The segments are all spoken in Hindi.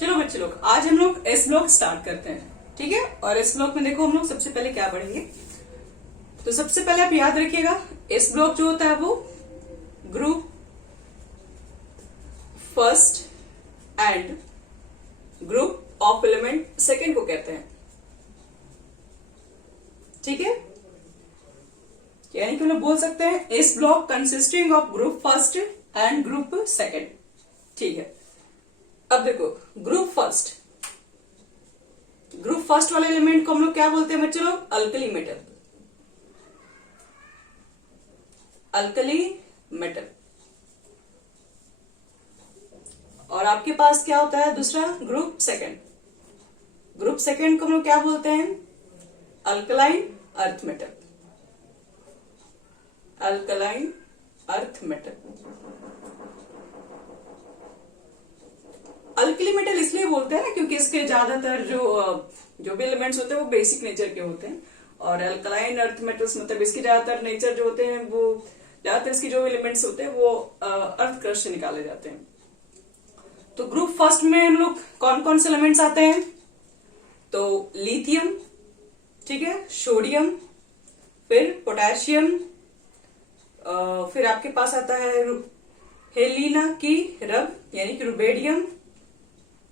चलो बच्चे लोग, आज हम लोग एस ब्लॉक स्टार्ट करते हैं। ठीक है, और एस ब्लॉक में देखो हम लोग सबसे पहले क्या पढ़ेंगे। तो सबसे पहले आप याद रखिएगा, एस ब्लॉक जो होता है वो group first and group of element second को कहते हैं। ठीक है, यानी कि हम लोग बोल सकते हैं S block consisting of group first and group second. ठीक है, अब देखो ग्रुप फर्स्ट वाले एलिमेंट को हम लोग क्या बोलते हैं बच्चे लोग? Alkali metal. और आपके पास क्या होता है दूसरा? ग्रुप सेकेंड को हम लोग क्या बोलते हैं? Alkaline earth metal. Alkali metal इसलिए बोलते हैं ना क्योंकि इसके ज्यादातर जो भी एलिमेंट्स होते हैं वो बेसिक नेचर के होते हैं, और अल्कलाइन अर्थ मेटल्स मतलब इसके ज्यादातर नेचर जो होते हैं वो ज्यादातर इसके जो एलिमेंट्स होते हैं वो अर्थ क्रस्ट से निकाले जाते हैं। तो ग्रुप फर्स्ट में हम लोग कौन कौन से एलिमेंट्स आते हैं? तो लिथियम, ठीक है, सोडियम, फिर पोटेशियम, फिर आपके पास आता है हेलिना की रब यानी कि रुबेडियम,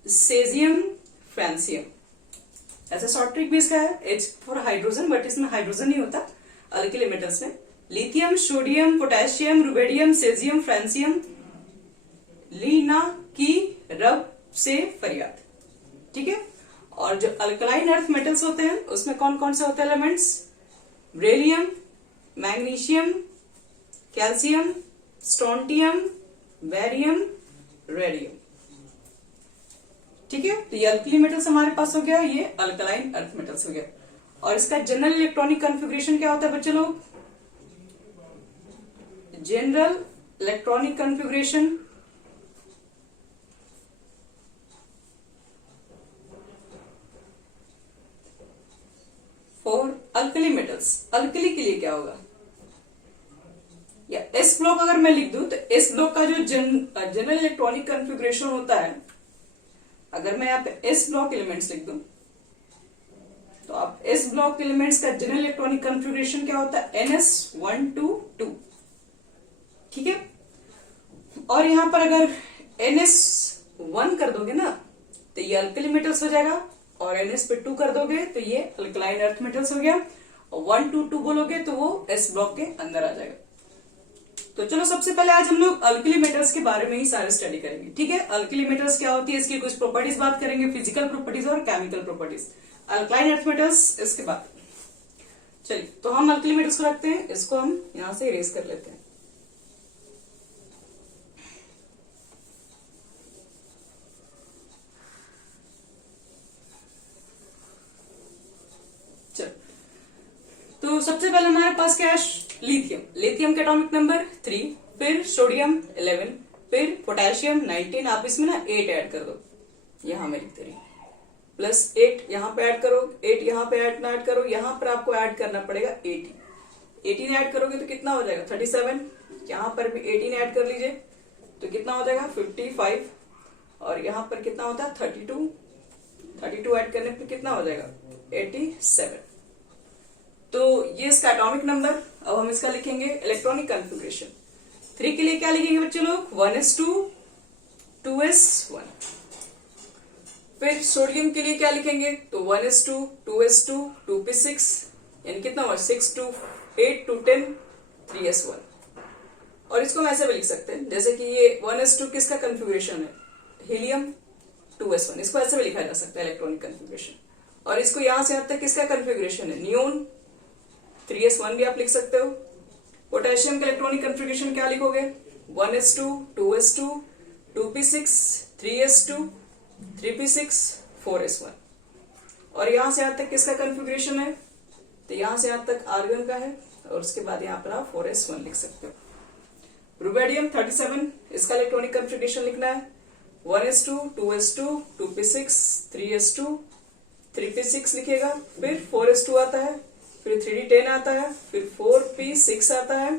सेजियम, फ्रांसियम। ऐसा शॉर्ट ट्रिक भी इसका है, एच फॉर हाइड्रोजन, बट इसमें हाइड्रोजन नहीं होता अल्किली मेटल्स में। Lithium, sodium, potassium, rubidium, caesium, francium, Lina की रब से फरियाद। ठीक है, और जो अल्कलाइन अर्थ मेटल्स होते हैं उसमें कौन कौन से होते हैं elements? Beryllium, magnesium, calcium, strontium, barium, radium. ठीक है, तो ये अल्कली मेटल्स हमारे पास हो गया, ये अल्कलाइन अर्थ मेटल्स हो गया। और इसका जनरल इलेक्ट्रॉनिक कॉन्फ़िगरेशन क्या होता है बच्चे लोग? General electronic configuration for alkali metals. Alkali के लिए क्या होगा? या एस ब्लॉक अगर मैं लिख दूं तो एस ब्लॉक का जो जनरल इलेक्ट्रॉनिक कॉन्फ़िगरेशन होता है, अगर मैं यहाँ पे एस ब्लॉक एलिमेंट्स लिख दूं तो आप एस ब्लॉक एलिमेंट्स का जनरल इलेक्ट्रॉनिक कॉन्फ़िगरेशन क्या होता है? NS122। ठीक है, और यहां पर अगर NS1 कर दोगे ना तो ये अल्कली मेटल्स हो जाएगा, और NS पे 2 कर दोगे तो ये अल्कलाइन अर्थ मेटल्स हो गया, और 1 2 2 बोलोगे तो वो एस ब्लॉक के अंदर आ जाएगा। तो चलो सबसे पहले आज हम लोग अल्कली मेटल्स के बारे में ही सारे स्टडी करेंगे। ठीक है, अल्कली मेटल्स क्या होती है, इसकी कुछ प्रॉपर्टीज बात करेंगे, फिजिकल प्रॉपर्टीज और chemical properties. Alkaline earth metals इसके बाद। चलिए, तो हम अल्कली मेटल्स को रखते हैं, इसको हम यहां से इरेज कर लेते हैं। तो सबसे पहले हमारे पास क्या है? लिथियम के एटॉमिक नंबर 3, फिर सोडियम 11, फिर पोटेशियम 19। आप इसमें ना 8 ऐड कर दो, यहां मैं लिखते रही, प्लस 8 यहां पे ऐड करो, 8 यहां पे ऐड करो, यहां पर आपको ऐड करना पड़ेगा 18 ऐड करोगे तो कितना हो जाएगा? 37। यहां पर भी 18 ऐड कर लीजिए तो कितना हो जाएगा? 55। और यहां पर कितना होता है? 32 ऐड करने पर कितना हो जाएगा? 87। तो ये इसका एटॉमिक नंबर। अब हम इसका लिखेंगे इलेक्ट्रॉनिक कॉन्फ़िगरेशन। 3 के लिए क्या लिखेंगे बच्चे लोग? 1s2 2s1। फिर सोडियम के लिए क्या लिखेंगे? तो 1s2 2s2 2p6, यानी कितना हुआ? 6 2 8 2 10 3s1। और इसको हम ऐसे भी लिख सकते हैं जैसे कि ये 1s2 किसका कॉन्फ़िगरेशन है? Helium 2s1। इसको ऐसे भी लिखा जा सकता है इलेक्ट्रॉनिक कॉन्फ़िगरेशन। और इसको यहां से यहां तक किसका कॉन्फ़िगरेशन है? नियोन 3s1 भी आप लिख सकते हो। पोटेशियम का इलेक्ट्रॉनिक कॉन्फ़िगरेशन क्या लिखोगे? 1s2 2s2 2p6 3s2 3p6 4s1। और यहां से यहां तक किसका कॉन्फ़िगरेशन है? तो यहां से यहां तक आर्गन का है, और उसके बाद यहां पर आप 4s1 लिख सकते हो। रुबेडियम 37, इसका इलेक्ट्रॉनिक कॉन्फ़िगरेशन लिखना है 1s2 2s2 2p6 3s2 3p6 लिखेगा, फिर 4s2 आता है, फिर 3d10 आता है, फिर 4p6 आता है,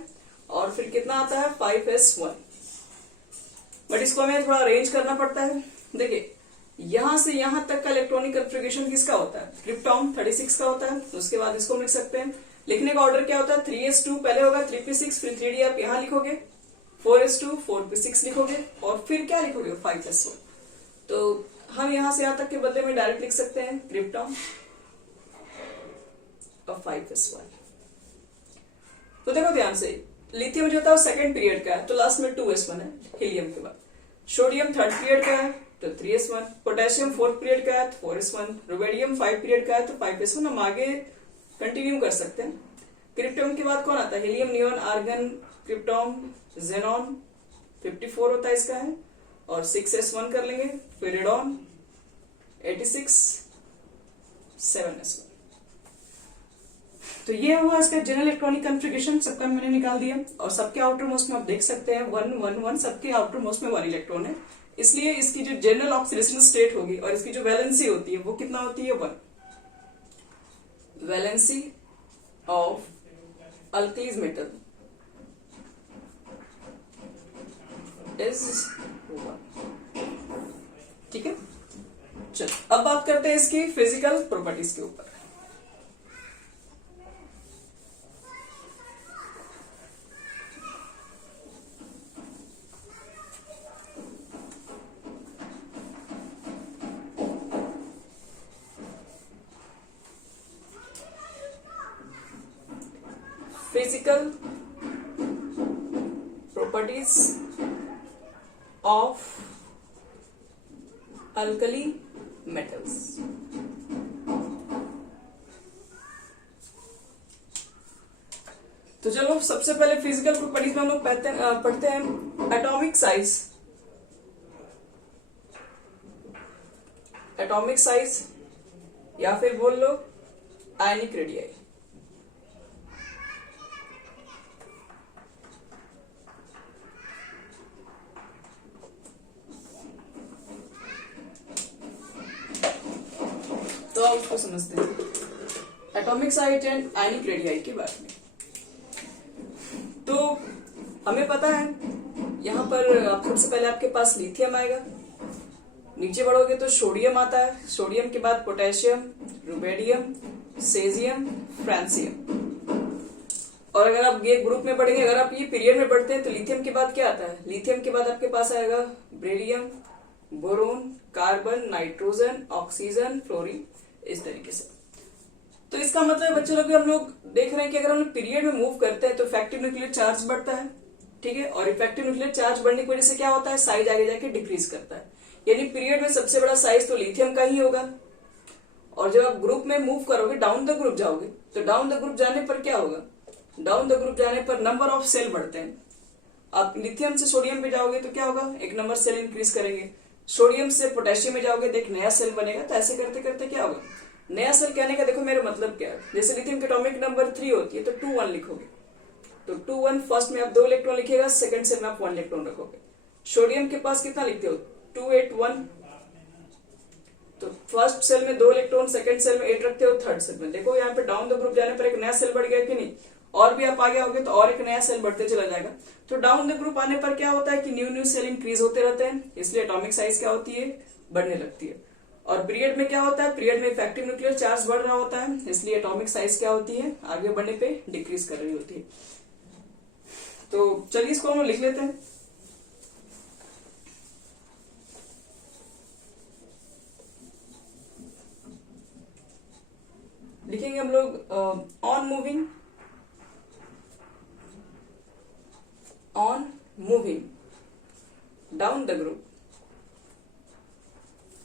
और फिर कितना आता है? 5s1। बट इसको हमें थोड़ा अरेंज करना पड़ता है। देखिए यहां से यहां तक का इलेक्ट्रॉनिक कन्फिग्रेशन किसका होता है? क्रिप्टॉन 36 का होता है। उसके बाद इसको हम लिख सकते हैं, लिखने का ऑर्डर क्या होता है? 3s2 पहले होगा 3p6, फिर 3d आप यहां लिखोगे, 4s2 4p6 लिखोगे और फिर क्या लिखोगे? 5s1। तो हम यहां से यहां तक के बदले में डायरेक्ट लिख सकते हैं क्रिप्टॉन और 5s1। तो देखो ध्यान से, लिथियम जो था वो सेकंड पीरियड का है तो लास्ट में 2s1 है हीलियम के बाद। सोडियम थर्ड पीरियड का है तो 3s1, पोटेशियम फोर्थ पीरियड का है तो 4s1, रुबेडियम 5 पीरियड का है तो 5s1। हम आगे कंटिन्यू कर सकते हैं। क्रिप्टॉन के बाद कौन आता है? Helium, neon, argon, krypton, xenon 54 होता है इसका है, और 6s1 कर लेंगे, फिर रेडॉन 86, 7s1। तो ये हुआ इसका जनरल इलेक्ट्रॉनिक कन्फिग्रेशन, सबका मैंने निकाल दिया। और सबके आउटर मोस्ट में आप देख सकते हैं 1 1 1, सबके आउटर मोस्ट में 1 इलेक्ट्रॉन है, इसलिए इसकी जो जनरल ऑक्सीडेशन स्टेट होगी और इसकी जो वैलेंसी होती है वो कितना होती है? 1। वैलेंसी ऑफ अल्कीज मेटल इज 1। ठीक है, चलो अब बात करते हैं इसकी फिजिकल प्रॉपर्टीज के ऊपर। Physical properties of alkali metals. तो चलो सबसे पहले फिजिकल प्रॉपर्टीज में हम लोग पढ़ते हैं एटॉमिक साइज। एटॉमिक साइज या फिर बोल लो आयनिक रेडियाई। तो आप उसको समझते हैं atomic size and ionic radii के बारे में। तो हमें पता है यहां पर सबसे पहले आपके पास लिथियम आएगा, नीचे बढ़ोगे तो सोडियम आता है, सोडियम के बाद पोटेशियम, रुबेडियम, सेजियम, फ्रांसियम। और अगर आप ये ग्रुप में पढ़ेंगे, अगर आप ये पीरियड में पढ़ते हैं तो लिथियम के बाद क्या आता है? लिथियम के बाद आपके पास आएगा beryllium, boron, carbon, nitrogen, oxygen, fluorine, इस तरीके से। तो इसका मतलब बच्चों लोग हम लोग देख रहे हैं कि अगर हम लोग पीरियड में मूव करते हैं तो इफेक्टिव न्यूक्लियर चार्ज बढ़ता है। ठीक है, और इफेक्टिव न्यूक्लियर चार्ज बढ़ने की वजह से क्या होता है? साइज आगे जाके डिक्रीज करता है, यानी पीरियड में सबसे बड़ा साइज तो लिथियम का ही होगा। और जब आप ग्रुप में मूव करोगे, डाउन द ग्रुप जाओगे, तो डाउन द ग्रुप जाने पर क्या होगा? डाउन द ग्रुप जाने पर नंबर ऑफ सेल बढ़ते हैं। आप लिथियम से सोडियम पे जाओगे तो क्या होगा? एक नंबर सेल इंक्रीज करेंगे। सोडियम से पोटेशियम में जाओगे तो एक नया सेल बनेगा। तो ऐसे करते करते क्या होगा? नया सेल कहने का देखो मेरा मतलब क्या है, जैसे लिथियम की एटॉमिक नंबर 3 होती है तो 2 1 लिखोगे, तो 2 1 फर्स्ट में आप 2 इलेक्ट्रॉन लिखिएगा, सेकंड सेल में आप 1 इलेक्ट्रॉन रखोगे। सोडियम के पास कितना लिखते हो? 2 8 1, तो फर्स्ट सेल में 2 इलेक्ट्रॉन, सेकंड सेल में 8 रखते हो, थर्ड सेल में देखो यहाँ पे डाउन द ग्रुप जाने पर एक नया सेल बढ़ गया कि नहीं? और भी आप आगे आओगे तो और एक नया सेल बढ़ते चला जाएगा। तो डाउन द ग्रुप आने पर क्या होता है कि न्यू सेल इंक्रीज होते रहते हैं, इसलिए एटॉमिक साइज क्या होती है? बढ़ने लगती है। और पीरियड में क्या होता है? पीरियड में इफेक्टिव न्यूक्लियर चार्ज बढ़ रहा होता है, इसलिए एटॉमिक साइज क्या होती है? आगे बढ़ने पे डिक्रीज कर रही होती है। तो चलिए इसको हम लिख लेते हैं। लिखेंगे हम लोग on moving down the group,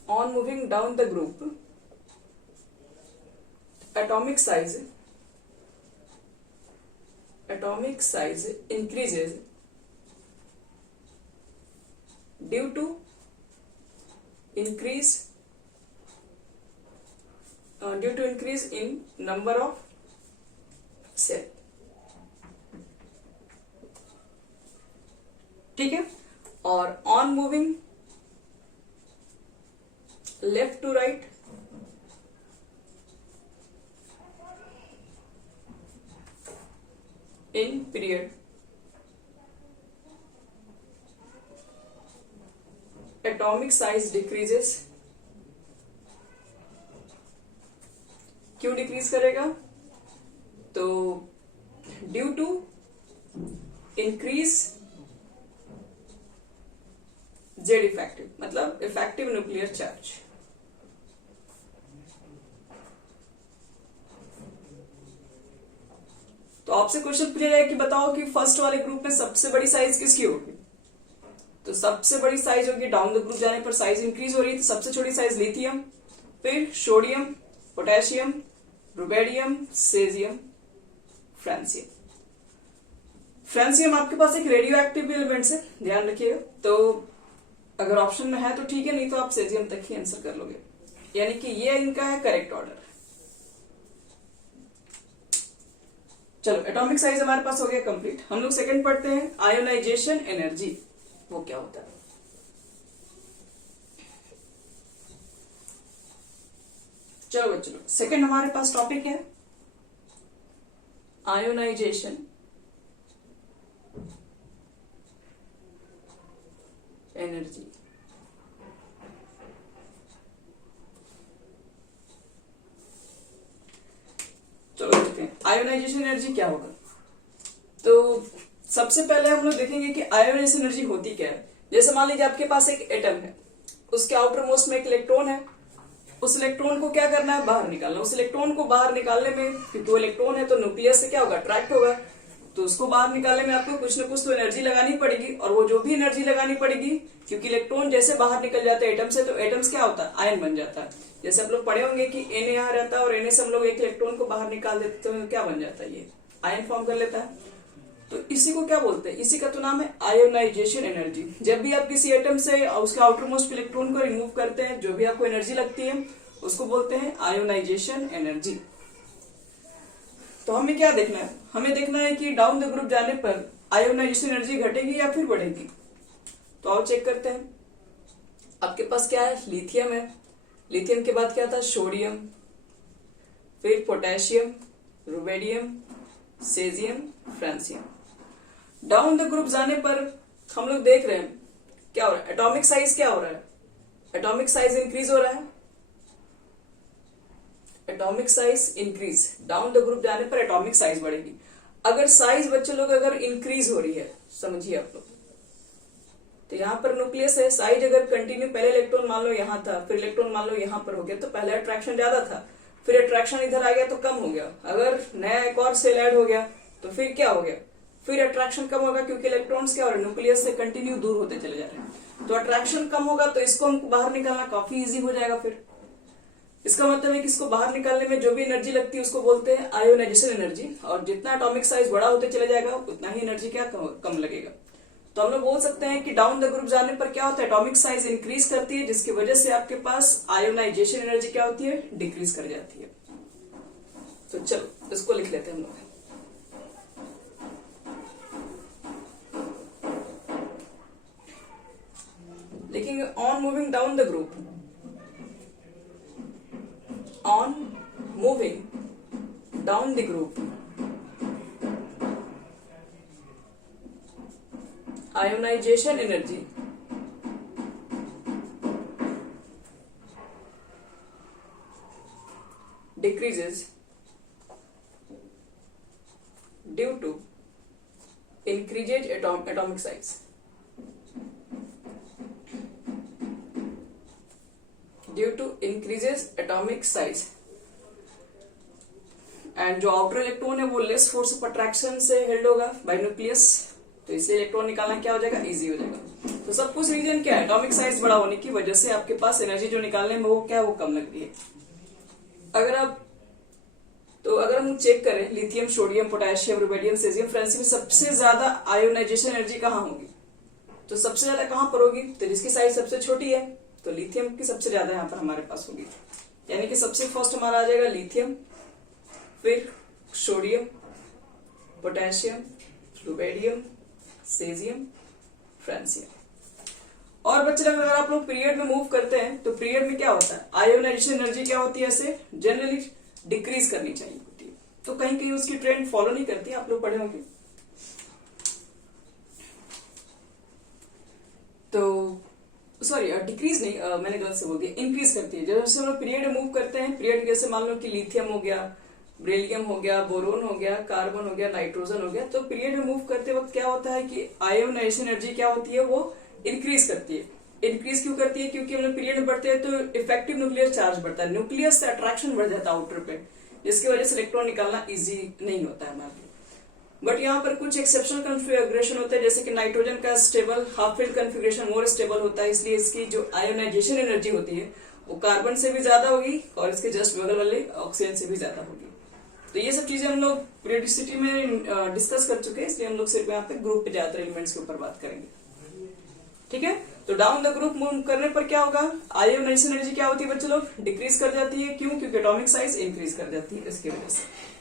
on moving down the group, atomic size increases due to increase in number of cell। ठीक है, और on moving left to right in period atomic size decreases क्यों डिक्रीज करेगा? तो due to increase Z effective, मतलब इफेक्टिव न्यूक्लियर चार्ज। तो आपसे क्वेश्चन पूछा है कि बताओ कि फर्स्ट वाले ग्रुप में सबसे बड़ी साइज किसकी होगी? तो सबसे बड़ी साइज होगी, डाउन द ग्रुप जाने पर साइज इंक्रीज हो रही है, तो सबसे छोटी साइज लिथियम, फिर sodium, potassium, rubidium, caesium, francium. Francium आपके पास एक रेडियो एक्टिव एलिमेंट है, ध्यान रखिएगा। तो अगर ऑप्शन में है तो ठीक है, नहीं तो आप सेजियम तक ही आंसर कर लोगे, यानी कि ये इनका है करेक्ट ऑर्डर। चलो एटॉमिक साइज हमारे पास हो गया कंप्लीट। हम लोग सेकंड पढ़ते हैं, आयोनाइजेशन एनर्जी, वो क्या होता है? चलो बच्चों, सेकंड हमारे पास टॉपिक है आयोनाइजेशन एनर्जी। चलो देखते हैं आयोनाइजेशन एनर्जी क्या होगा। तो सबसे पहले हम लोग देखेंगे कि आयोनाइजेशन एनर्जी होती क्या है। जैसे मान लीजिए आपके पास एक एटम है, उसके आउटर मोस्ट में एक इलेक्ट्रॉन है, उस इलेक्ट्रॉन को क्या करना है? बाहर निकालना। उस इलेक्ट्रॉन को बाहर निकालने में, क्योंकि वो इलेक्ट्रॉन है तो न्यूक्लियस से क्या होगा? अट्रैक्ट होगा। तो उसको बाहर निकालने में आपको कुछ ना कुछ तो एनर्जी लगानी पड़ेगी, और वो जो भी एनर्जी लगानी पड़ेगी, क्योंकि इलेक्ट्रॉन जैसे बाहर निकल जाते हैं एटम से, तो एटम्स क्या होता है? आयन बन जाता है। जैसे आप लोग पढ़े होंगे कि Na यहाँ रहता है और Na से हम लोग एक इलेक्ट्रॉन को बाहर निकाल देते हैं, तो क्या बन जाता है? ये आयन फॉर्म कर लेता है। तो इसी को क्या बोलते हैं? इसी का तो नाम है आयोनाइजेशन एनर्जी। जब भी आप किसी एटम से उसके आउटर मोस्ट इलेक्ट्रॉन को रिमूव करते हैं, जो भी आपको एनर्जी लगती है उसको बोलते हैं आयोनाइजेशन एनर्जी। तो हमें क्या देखना है? हमें देखना है कि डाउन द ग्रुप जाने पर आयोनाइजेशन एनर्जी घटेगी या फिर बढ़ेगी। तो आओ चेक करते हैं। आपके पास क्या है? लिथियम है, लिथियम के बाद क्या था? सोडियम, फिर potassium, rubidium, caesium, francium. Down the group जाने पर हम लोग देख रहे हैं क्या हो रहा है? एटॉमिक साइज क्या हो रहा है? एटॉमिक साइज इंक्रीज हो रहा है। Atomic size increase, down the group जाने पर एटॉमिक साइज बढ़ेगी। अगर साइज बच्चों लोग अगर इंक्रीज हो रही है, समझिए आप लोग, तो यहाँ पर न्यूक्लियस है, साइज अगर कंटिन्यू, पहले इलेक्ट्रॉन मान लो यहाँ था, फिर इलेक्ट्रॉन मान लो यहाँ पर हो गया, तो पहले अट्रैक्शन ज्यादा था, फिर अट्रैक्शन इधर आ गया तो कम हो गया। अगर नया एक और सेल ऐड हो गया तो फिर क्या हो गया? फिर अट्रैक्शन कम होगा, क्योंकि इलेक्ट्रॉन्स क्या हो रहे हैं? न्यूक्लियस से कंटिन्यू दूर होते चले जा रहे हैं। तो अट्रैक्शन कम होगा, तो इसको हमको बाहर निकालना काफी इजी हो जाएगा। फिर इसका मतलब है कि इसको बाहर निकालने में जो भी एनर्जी लगती है उसको बोलते हैं आयोनाइजेशन एनर्जी। और जितना एटॉमिक साइज बड़ा होते चले जाएगा उतना ही एनर्जी क्या कम लगेगा। तो हम लोग बोल सकते हैं कि डाउन द ग्रुप जाने पर क्या होता है? एटॉमिक साइज इंक्रीज करती है, जिसकी वजह से आपके पास आयोनाइजेशन एनर्जी क्या होती है? डिक्रीज कर जाती है। तो चलो इसको लिख लेते हैं हम लोग। लिखेंगे on moving down the group, on moving down the group, ionization energy decreases due to increased atomic size. Due to increases atomic size, and जो आउटर इलेक्ट्रॉन है वो लेस फोर्स ऑफ अट्रैक्शन से हेल्ड होगा बाय न्यूक्लियस, तो इसलिए इलेक्ट्रॉन निकालना क्या हो जाएगा? इजी हो जाएगा। तो सब कुछ रीजन क्या है? एटॉमिक साइज बड़ा होने की वजह से आपके पास एनर्जी जो निकालने में वो क्या है? वो कम लगती है। अगर हम चेक करें lithium, sodium, potassium, rubidium, caesium, francium, सबसे ज्यादा आयोनाइजेशन एनर्जी कहाँ होगी? तो सबसे ज्यादा कहाँ पर होगी? तो जिसकी साइज सबसे छोटी है, तो लिथियम की सबसे ज्यादा यहाँ पर हमारे पास होगी। यानी कि सबसे फर्स्ट हमारा आ जाएगा लिथियम, फिर sodium, potassium, rubidium, caesium, francium. और बच्चे अगर आप लोग पीरियड में मूव करते हैं तो पीरियड में क्या होता है? आयोनाइजेशन एनर्जी क्या होती है? ऐसे जनरली डिक्रीज करनी चाहिए होती है, तो कहीं कहीं उसकी ट्रेंड फॉलो नहीं करती, आप लोग पढ़े होंगे। तो सॉरी डिक्रीज नहीं, मैंने गलत से बोल दिया, इंक्रीज करती है। जैसे हम लोग पीरियड मूव करते हैं, पीरियड जैसे मान लो कि लिथियम हो गया, बेरिलियम हो गया, बोरोन हो गया, कार्बन हो गया, नाइट्रोजन हो गया, तो पीरियड में मूव करते वक्त क्या होता है कि आयोनाइजेशन एनर्जी क्या होती है, वो इंक्रीज करती है। इंक्रीज क्यों करती है? क्योंकि हम लोग पीरियड में बढ़ते हैं तो इफेक्टिव न्यूक्लियर चार्ज बढ़ता है, न्यूक्लियस से अट्रैक्शन बढ़ जाता है आउटर पे, जिसकी वजह से इलेक्ट्रॉन निकालना इजी नहीं होता है हमारे लिए। बट यहाँ पर कुछ एक्सेप्शनल कॉन्फ़िगरेशन होते हैं, जैसे कि नाइट्रोजन का stable half field configuration more stable होता है, इसलिए इसकी जो आयोनाइजेशन एनर्जी होती है वो कार्बन से भी ज्यादा होगी और इसके जस्ट बगल वाले ऑक्सीजन से भी ज्यादा होगी। तो ये सब चीजें हम लोग पीरियोडिसिटी में डिस्कस कर चुके हैं, इसलिए हम लोग सिर्फ यहाँ पे ग्रुप पे ज्यादातर एलिमेंट्स के ऊपर बात करेंगे। ठीक है, तो डाउन द ग्रुप मूव करने पर क्या होगा, आयोनाइजेशन एनर्जी क्या होती है बच्चे लोग, डिक्रीज कर जाती है। क्यों? क्योंकि एटॉमिक साइज इंक्रीज कर जाती है, इसकी वजह से।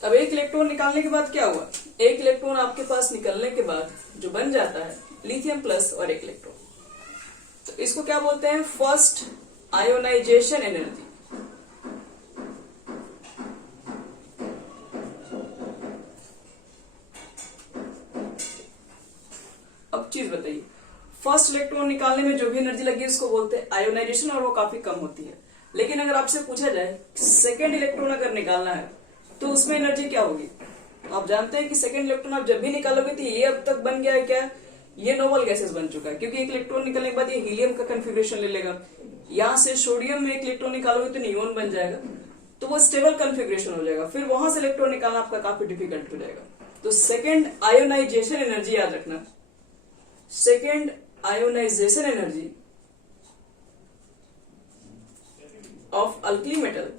अब एक इलेक्ट्रॉन निकालने के बाद क्या हुआ, एक इलेक्ट्रॉन आपके पास निकलने के बाद जो बन जाता है लिथियम प्लस और एक इलेक्ट्रॉन, तो इसको क्या बोलते हैं, फर्स्ट आयोनाइजेशन एनर्जी। अब चीज बताइए, फर्स्ट इलेक्ट्रॉन निकालने में जो भी एनर्जी लगी उसको बोलते हैं आयोनाइजेशन, और वो काफी कम होती है। लेकिन अगर आपसे पूछा जाए सेकेंड इलेक्ट्रॉन अगर निकालना है तो उसमें एनर्जी क्या होगी, आप जानते हैं कि सेकेंड इलेक्ट्रॉन आप जब भी निकालोगे तो ये अब तक बन गया है क्या, ये नोबल गैसेस बन चुका है, क्योंकि एक इलेक्ट्रॉन निकलने के बाद ये हीलियम का कन्फिग्रेशन ले लेगा। यहां से सोडियम में एक इलेक्ट्रॉन निकालोगे तो नियोन बन जाएगा, तो वो स्टेबल कन्फिग्रेशन हो जाएगा, फिर वहां से इलेक्ट्रॉन निकालना आपका काफी डिफिकल्ट हो जाएगा। तो सेकेंड आयोनाइजेशन एनर्जी याद रखना, second ionization energy of alkali metal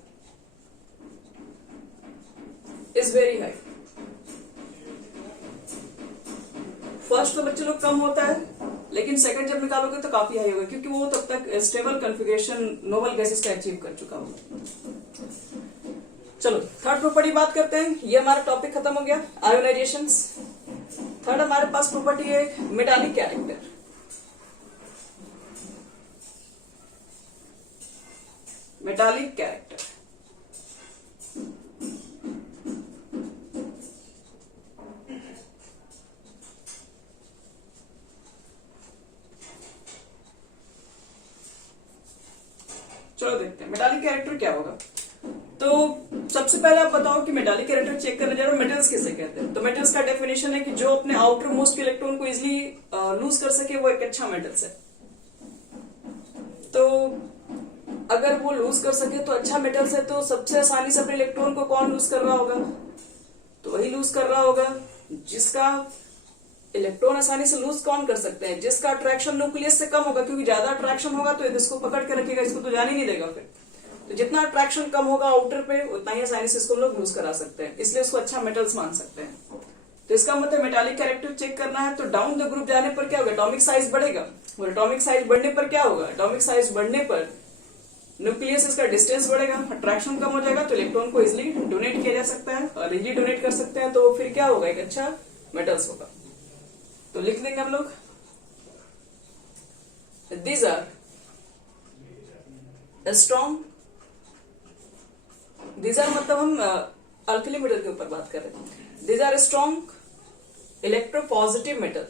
is very high. First तो बच्चे लोग कम होता है, लेकिन सेकंड जब निकालोगे तो काफी हाई होगा, क्योंकि वो तब तक स्टेबल कॉन्फ़िगरेशन नोबल गैसेस का अचीव कर चुका होगा। चलो थर्ड प्रॉपर्टी बात करते हैं, ये हमारा टॉपिक खत्म हो गया आयोनाइजेशन। थर्ड हमारे पास प्रॉपर्टी है मेटालिक कैरेक्टर। मेटालिक कैरेक्टर चलो देखते हैं मेटालिक कैरेक्टर क्या होगा। तो सबसे पहले आप बताओ कि मेटालिक कैरेक्टर चेक करने जा रहे हो, मेटल्स किसे कहते हैं। तो मेटल्स का डेफिनेशन है कि जो अपने आउटर मोस्ट इलेक्ट्रॉन को इजिली लूज कर सके वो एक अच्छा मेटल्स है। तो अगर वो लूज कर सके तो अच्छा मेटल्स है, तो सबसे आसानी से अपने इलेक्ट्रॉन को कौन लूज कर रहा होगा, तो वही लूज कर रहा होगा जिसका इलेक्ट्रॉन आसानी से लूज कौन कर सकते हैं, जिसका अट्रैक्शन न्यूक्लियस से कम होगा, क्योंकि ज्यादा अट्रैक्शन होगा तो इसको पकड़ के रखेगा, इसको तो जाने नहीं देगा फिर। तो जितना अट्रैक्शन कम होगा आउटर पे उतना ही आसानी से इसको लोग लूज करा सकते हैं, इसलिए उसको अच्छा मेटल्स मान सकते हैं। तो इसका मतलब मेटालिक कैरेक्टर चेक करना है, तो डाउन द ग्रुप जाने पर क्या होगा, एटॉमिक साइज बढ़ेगा, और एटॉमिक साइज बढ़ने पर क्या होगा, एटॉमिक साइज बढ़ने पर न्यूक्लियस इसका डिस्टेंस बढ़ेगा, अट्रैक्शन कम हो जाएगा, तो इलेक्ट्रॉन को इजिली डोनेट किया जा सकता है, और इजिली डोनेट कर सकते हैं, तो फिर क्या होगा, एक अच्छा मेटल्स होगा। तो लिख देंगे हम लोग, these are strong, these are मतलब हम अल्कली मेटल के ऊपर बात कर रहे हैं। These are strong electropositive metal,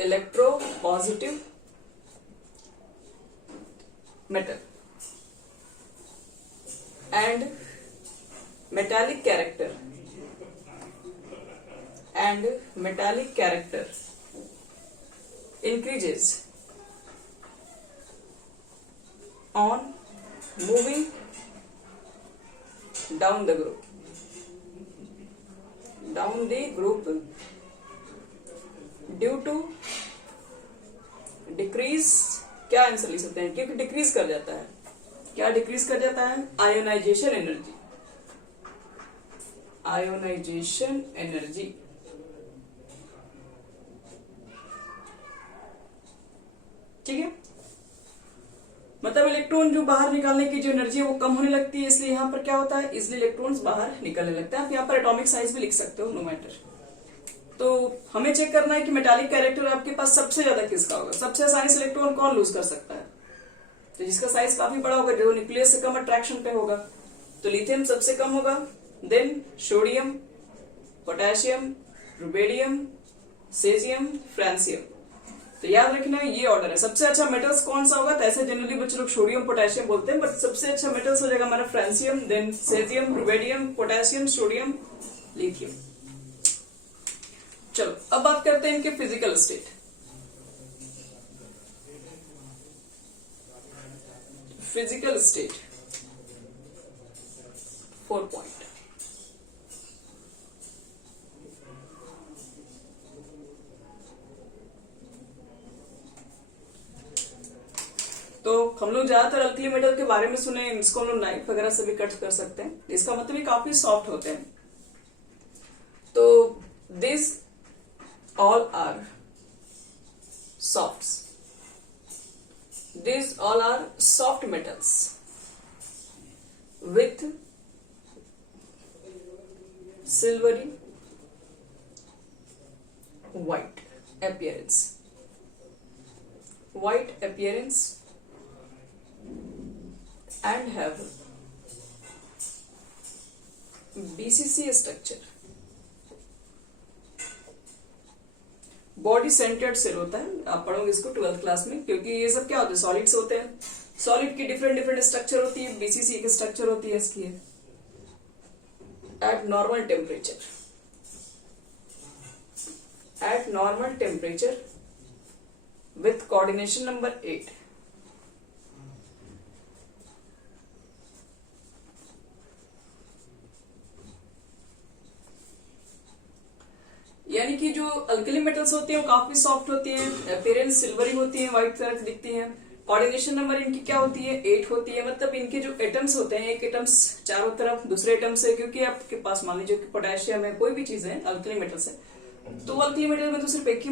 electropositive metal and metallic character increases on moving down the group due to decrease, क्या आंसर लिख सकते हैं, क्योंकि डिक्रीज कर जाता है, क्या डिक्रीज कर जाता है, आयोनाइजेशन एनर्जी, आयोनाइजेशन एनर्जी। ठीक है, मतलब इलेक्ट्रॉन जो बाहर निकालने की जो एनर्जी है वो कम होने लगती है, इसलिए यहाँ पर क्या होता है, इसलिए इलेक्ट्रॉन्स बाहर निकलने लगता है। आप यहाँ पर एटॉमिक साइज भी लिख सकते हो, नो मैटर। तो हमें चेक करना है कि मेटालिक कैरेक्टर आपके पास सबसे ज्यादा किसका होगा, सबसे आसानी से इलेक्ट्रॉन कौन लूज कर सकता है, तो जिसका साइज काफी बड़ा होगा, जो न्यूक्लियस से कम अट्रैक्शन पे होगा, तो लिथियम सबसे कम होगा, then sodium, potassium, rubidium, caesium, francium. तो याद रखना ये ऑर्डर है। सबसे अच्छा मेटल्स कौन सा होगा, तो ऐसे जनरली बच्चे लोग सोडियम पोटेशियम बोलते हैं, बट सबसे अच्छा मेटल्स हो जाएगा हमारा francium, then caesium, rubidium, potassium, sodium, lithium. चलो अब बात करते हैं इनके physical state. Physical state 4 point. तो हम लोग ज्यादातर अल्कली मेटल के बारे में सुने, इसको हम लोग नाइफ वगैरह से भी कट कर सकते हैं, इसका मतलब ये काफी सॉफ्ट होते हैं। तो this all are softs, these all are soft metals with silvery white appearance, and have BCC structure। Body centred cell होता है, आप पढ़ोगे इसको 12th क्लास में, क्योंकि ये सब क्या होते हैं, सॉलिड्स होते हैं। सॉलिड की डिफरेंट डिफरेंट स्ट्रक्चर होती है, बीसीसी की स्ट्रक्चर होती है इसकी। Eight normal temperature with coordination number 8। यानी कि जो अल्कली मेटल्स होती हैं वो काफी सॉफ्ट होती हैं, अपीयरेंस सिल्वरी होती है, व्हाइट कलर की दिखती हैं। कोऑर्डिनेशन नंबर इनकी क्या होती है, 8 होती है। मतलब इनके जो एटम्स होते हैं, एक एटम्स चारों तरफ दूसरे एटम से, क्योंकि आपके पास मान लीजिए कि पोटेशियम है, कोई भी चीज है अल्कली मेटल्स है, तो अल्कली मेटल में तो सिर्फ एक ही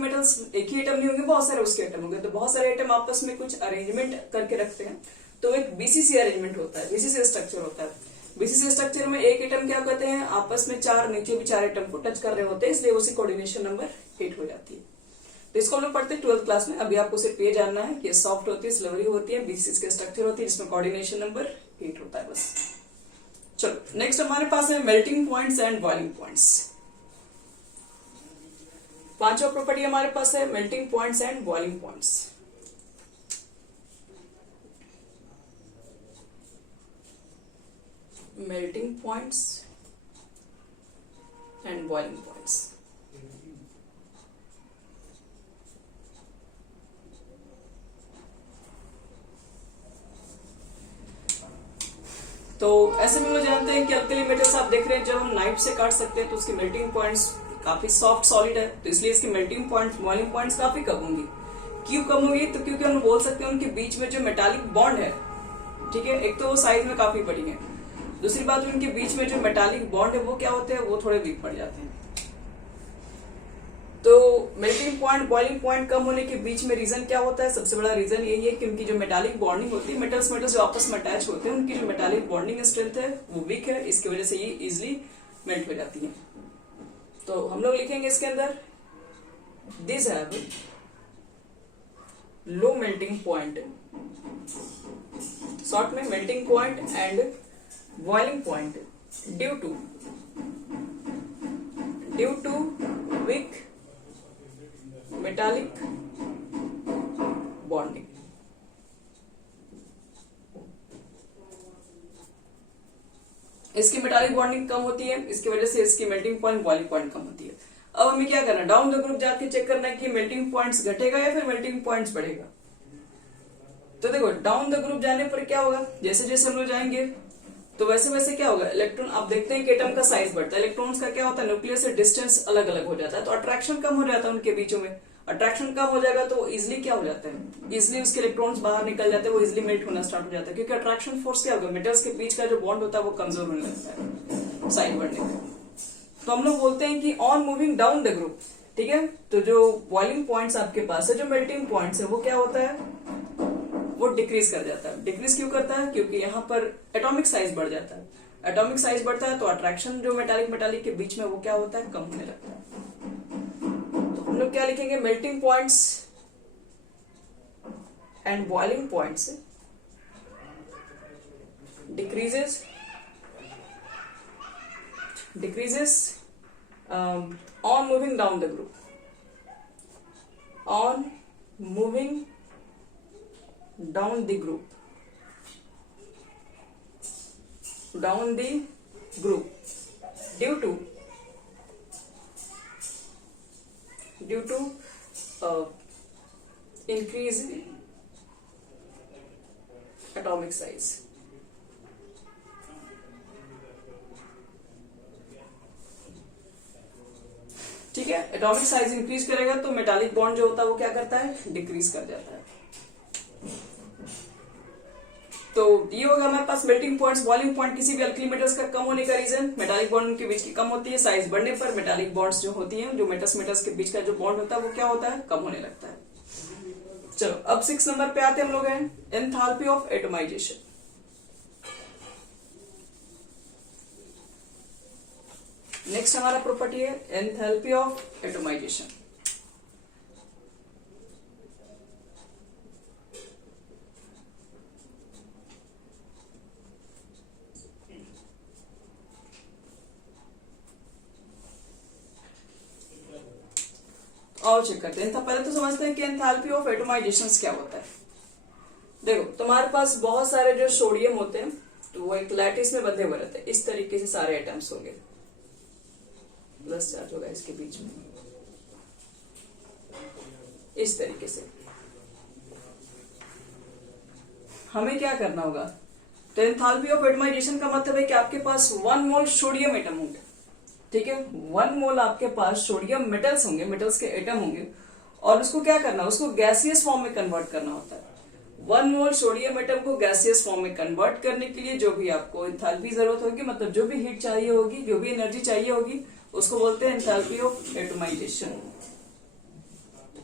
एटम नहीं होंगे, बहुत सारे उसके एटम होंगे। तो बहुत सारे एटम आपस में कुछ अरेंजमेंट करके रखते हैं, तो एक बीसीसी अरेंजमेंट होता है, बीसीसी स्ट्रक्चर होता है। बीसीसी स्ट्रक्चर में एक एटम क्या कहते हैं, आपस में चार, नीचे भी 4 एटम को टच कर रहे होते हैं, इसलिए उसी कोऑर्डिनेशन नंबर 8 हो जाती है। तो इसको हम लोग पढ़ते हैं 12th क्लास में। अभी आपको सिर्फ ये जानना है कि सॉफ्ट होती है, स्लवरी होती है, बीसीसी के स्ट्रक्चर होती है, जिसमें कोऑर्डिनेशन नंबर 8 होता है, बस। चलो नेक्स्ट हमारे पास है melting points and boiling points. पांचवा प्रॉपर्टी हमारे पास है melting points and boiling points. Melting points and boiling points. तो ऐसे में लोग जानते हैं कि अल्कली मेटल्स आप देख रहे हैं, जब हम नाइफ से काट सकते हैं तो उसकी मेल्टिंग पॉइंट्स काफी सॉफ्ट सॉलिड है, तो इसलिए इसकी मेल्टिंग पॉइंट्स, बॉइलिंग पॉइंट्स काफी कम होंगी। क्यों कम होंगी, तो क्योंकि हम बोल सकते हैं उनके बीच में जो मेटालिक बॉन्ड है, ठीक है, एक तो वो साइज में काफी बड़ी है, दूसरी बात उनके बीच में जो मेटालिक बॉन्ड है वो क्या होते हैं, वो थोड़े वीक पड़ जाते हैं। तो मेल्टिंग पॉइंट, बॉइलिंग पॉइंट कम होने के बीच में रीजन क्या होता है, सबसे बड़ा रीजन यही है कि उनकी जो मेटालिक बॉन्डिंग होती है, मेटल्स जो आपस में अटैच होते हैं, उनकी जो मेटालिक बॉन्डिंग स्ट्रेंथ है वो वीक है, इसकी वजह से ये इजिली मेल्ट हो जाती है। तो हम लोग लिखेंगे इसके अंदर this have low melting point, short में melting point and boiling point due to weak metallic bonding. इसकी मेटालिक बॉन्डिंग कम होती है, इसकी वजह से इसकी मेल्टिंग पॉइंट, बॉइलिंग पॉइंट कम होती है। अब हमें क्या करना है, डाउन द ग्रुप जाके चेक करना है कि मेल्टिंग पॉइंट्स घटेगा या फिर मेल्टिंग पॉइंट्स बढ़ेगा। तो देखो डाउन द ग्रुप जाने पर क्या होगा, जैसे जैसे हम लोग जाएंगे तो वैसे वैसे क्या होगा, इलेक्ट्रॉन, आप देखते हैं कि एटम का साइज बढ़ता है, इलेक्ट्रॉन्स का क्या होता है, न्यूक्लियस से डिस्टेंस अलग अलग हो जाता है, तो अट्रैक्शन कम हो जाता है उनके बीचों में। अट्रैक्शन कम हो जाएगा तो इजिली क्या हो जाता है, इजिली उसके इलेक्ट्रॉन्स बाहर निकल जाते हैं, वो इजिली मेल्ट होना स्टार्ट हो जाता है, क्योंकि अट्रैक्शन फोर्स क्या होगा, मेटल्स के बीच का जो बॉन्ड होता है वो कमजोर होने लगता है साइज बढ़ने पर। तो हम लोग बोलते हैं कि on moving down the group, ठीक है। तो जो बॉइलिंग पॉइंट्स आपके पास है, जो मेल्टिंग पॉइंट्स है, वो क्या होता है, वो डिक्रीज कर जाता है। डिक्रीज क्यों करता है, क्योंकि यहाँ पर एटॉमिक साइज बढ़ जाता है। एटॉमिक साइज बढ़ता है तो अट्रैक्शन जो मेटालिक के बीच में वो क्या होता है, कम होने लगता है। तो हम लोग क्या लिखेंगे, melting points and boiling points decreases on moving down the group, on moving down the group, down the group, due to increase atomic size. ठीक है, एटॉमिक साइज इंक्रीज करेगा तो मेटालिक बॉन्ड जो होता है वो क्या करता है, डिक्रीज कर जाता है. तो ये होगा हमारे पास मेल्टिंग पॉइंट्स. बॉइलिंग पॉइंट किसी भी अल्कली मेटल्स का कम होने का रीजन, मेटालिक बॉन्ड के बीच की कम होती है. साइज बढ़ने पर मेटालिक बॉन्ड्स जो होती हैं, जो मेटल्स के बीच का जो बॉन्ड होता है वो क्या होता है, कम होने लगता है. चलो अब 6 नंबर पे आते हैं हम लोग हैं, एंथैल्पी ऑफ एटमाइजेशन. नेक्स्ट हमारा प्रॉपर्टी है एंथैल्पी ऑफ एटमाइजेशन. और चेक करते हैं. पहले तो समझते हैं कि एंथैल्पी ऑफ एटमाइजेशन क्या होता है. देखो तुम्हारे पास बहुत सारे जो सोडियम होते हैं तो वो एक लैटिस में बंधे हुए रहते हैं. इस तरीके से सारे एटम्स होंगे, प्लस चार्ज होगा इसके बीच में, इस तरीके से. हमें क्या करना होगा, तो एंथैल्पी ऑफ एटमाइजेशन का मतलब है कि आपके पास 1 मोल सोडियम एटम होंगे. ठीक है, 1 मोल आपके पास सोडियम मेटल्स होंगे, मेटल्स के एटम होंगे, और उसको क्या करना, उसको गैसियस फॉर्म में कन्वर्ट करना होता है. 1 मोल सोडियम एटम को गैसियस फॉर्म में कन्वर्ट करने के लिए जो भी आपको एंथैल्पी जरूरत होगी, मतलब जो भी हीट चाहिए होगी, जो भी एनर्जी चाहिए होगी, उसको बोलते हैं एंथैल्पी ऑफ एटमाइजेशन.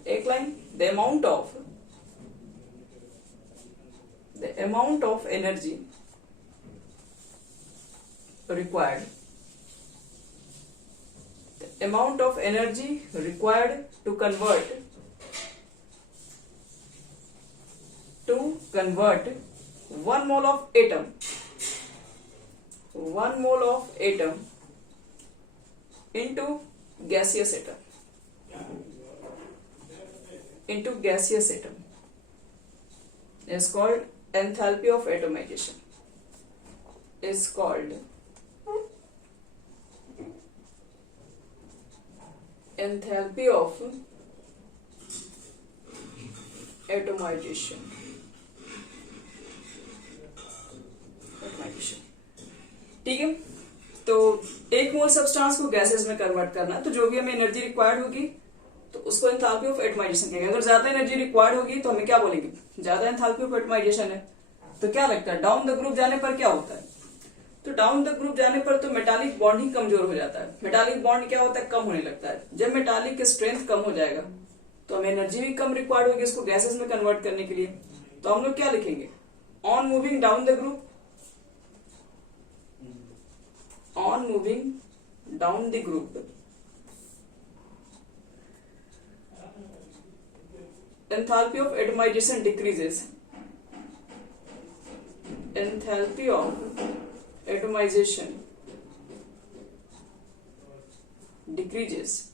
एक line, the amount of energy required, amount of energy required to convert 1 mole of atom into gaseous atom is called enthalpy of atomization. Is called enthalpy of atomization. ठीक है, तो 1 मोल सब्सटेंस को गैसेस में कन्वर्ट करना, तो जो भी हमें एनर्जी रिक्वायर्ड होगी तो उसको एंथैल्पी ऑफ एटमाइजेशन कहेंगे. अगर ज्यादा एनर्जी रिक्वायर्ड होगी तो हमें क्या बोलेंगे, ज्यादा एंथैल्पी ऑफ एटमाइजेशन है. तो क्या लगता है, डाउन द ग्रुप जाने पर क्या होता है, तो डाउन द ग्रुप जाने पर तो मेटालिक बॉन्ड ही कमजोर हो जाता है. मेटालिक बॉन्ड क्या होता है, कम होने लगता है. जब मेटालिक स्ट्रेंथ कम हो जाएगा तो हमें एनर्जी भी कम रिक्वायर्ड होगी इसको गैसेस में कन्वर्ट करने के लिए. तो हम लोग क्या लिखेंगे, on moving down the group, on moving down the group enthalpy of atomization decreases. Enthalpy of atomization decreases